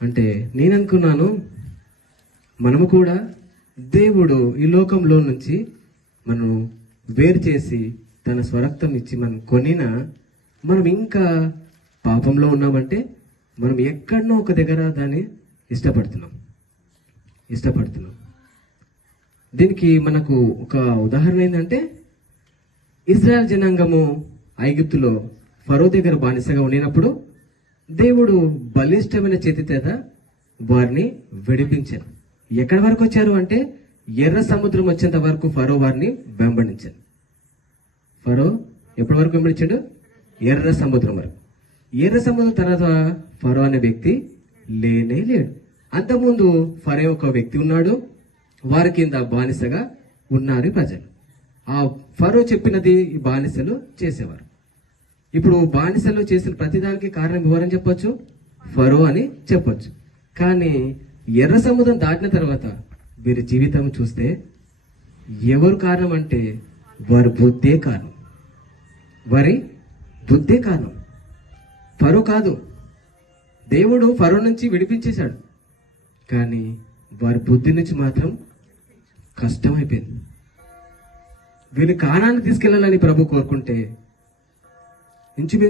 అంటే నేను అనుకున్నాను, మనము కూడా దేవుడు ఈ లోకంలో నుంచి మనం వేరు చేసి తన స్వరక్తం ఇచ్చి మనం కొనినా మనం ఇంకా పాపంలో ఉన్నామంటే మనం ఎక్కడనో ఒక దగ్గర దాన్ని ఇష్టపడుతున్నాం. దీనికి మనకు ఒక ఉదాహరణ ఏంటంటే, ఇజ్రాయెల్ జనాంగము ఐగుప్తులో ఫరో దగ్గర బానిసగా ఉండినప్పుడు దేవుడు బలిష్టమైన చేతి చేత వారిని విడిపించారు. ఎక్కడి వరకు వచ్చారు అంటే ఎర్ర సముద్రం వచ్చేంత వరకు ఫరో వారిని వెంబడించారు. ఫరో ఎప్పటి వరకు వెంబడించాడు? ఎర్ర సముద్రం వరకు. ఎర్ర సముద్రం తర్వాత ఫరో అనే వ్యక్తి లేడు. అంతకుముందు ఫరో ఒక వ్యక్తి ఉన్నాడు, వారి కింద బానిసగా ఉన్నారు ప్రజలు. ఆ ఫరో చెప్పినది ఈ బానిసలు చేసేవారు. ఇప్పుడు బానిసలు చేసిన ప్రతిదానికి కారణం ఎవరని చెప్పొచ్చు? ఫరో అని చెప్పొచ్చు. కానీ ఎర్ర సముద్రం దాటిన తర్వాత వీరి జీవితం చూస్తే ఎవరు కారణం అంటే వారి బుద్ధే కారణం. ఫరో కాదు. దేవుడు ఫరో నుంచి విడిపించేశాడు, కానీ వారి బుద్ధి నుంచి మాత్రం కష్టమైపోయింది. వీళ్ళు కానానికి తీసుకెళ్లాలని ప్రభు కోరుకుంటే ఇంచుమించు